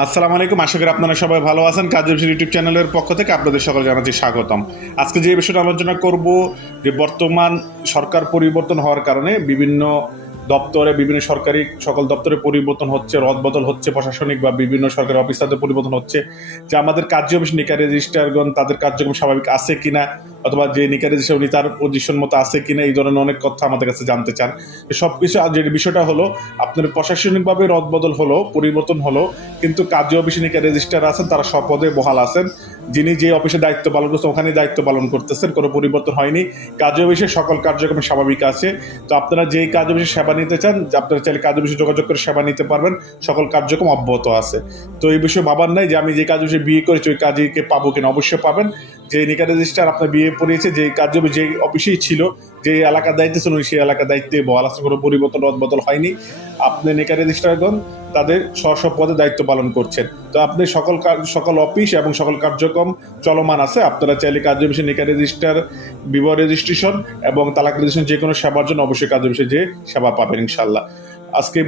আসসালামু আলাইকুম, আশা করি আপনারা সবাই ভালো আছেন। কাজী ইউটিউব চ্যানেলের পক্ষ থেকে আপনাদের সকল জানাচ্ছি স্বাগতম। আজকে যে বিষয়টা আলোচনা করব, যে বর্তমান সরকার পরিবর্তন হওয়ার কারণে বিভিন্ন দপ্তরে, বিভিন্ন সরকারি সকল দপ্তরে পরিবর্তন হচ্ছে, রদবদল হচ্ছে, প্রশাসনিক বা বিভিন্ন সরকারি অফিসারদের পরিবর্তন হচ্ছে, যে আমাদের কার্য অফিস নিকা রেজিস্ট্রারগণ তাদের কার্যক্রম স্বাভাবিক আছে কিনা, অথবা যে নিকা রেজিস্ট্রার উনি তার পজিশন মতো আছে কিনা, এই ধরনের অনেক কথা আমাদের কাছে জানতে চান। সব কিছু যে বিষয়টা হলো, আপনার প্রশাসনিকভাবে রদবদল হলো, পরিবর্তন হলো, কিন্তু কাজী অফিসে নিকা রেজিস্ট্রার আছেন, তারা স্বপদে বহাল আছেন। যিনি যে অফিসে দায়িত্ব পালন করছেন ওখানে দায়িত্ব পালন করতেছেন, কোনো পরিবর্তন হয়নি। কাজী অফিসে সকল কার্যক্রম স্বাভাবিক আছে। তো আপনারা যেই কাজী অফিসে সেবা নিতে চান, আপনারা চাইলে কাজী অফিসে যোগাযোগ করে সেবা নিতে পারবেন, সকল কার্যক্রম অব্যাহত আছে। তো এই বিষয়ে ভাবার নাই যে আমি যে কাজী অফিসে বিয়ে করেছি ওই কাজীকে পাবো কিনা, অবশ্যই পাবেন। যে নিকা রেজিস্ট্রার আপনার বিয়ে পড়িয়েছে, যে কার্য অফিস যে অফিসেই ছিল, যে এলাকার দায়িত্বে ছিল সেই এলাকার দায়িত্বে বহাল আছে, কোনো পরিবর্তন রদবদল হয়নি। আপনি নিকা রেজিস্ট্রারগণ তাদের স্ব পদে দায়িত্ব পালন করছেন। তো আপনি সকল অফিস এবং সকল কার্যক্রম চলমান আছে। আপনারা চাইলে কাজী অফিসে নিকা রেজিস্ট্রার, বিবাহ রেজিস্ট্রেশন এবং তালাক রেজিস্ট্রেশন যে কোনো সেবার জন্য অবশ্যই কাজী অফিসে যে সেবা পাবেন ইনশাল্লাহ। আজকে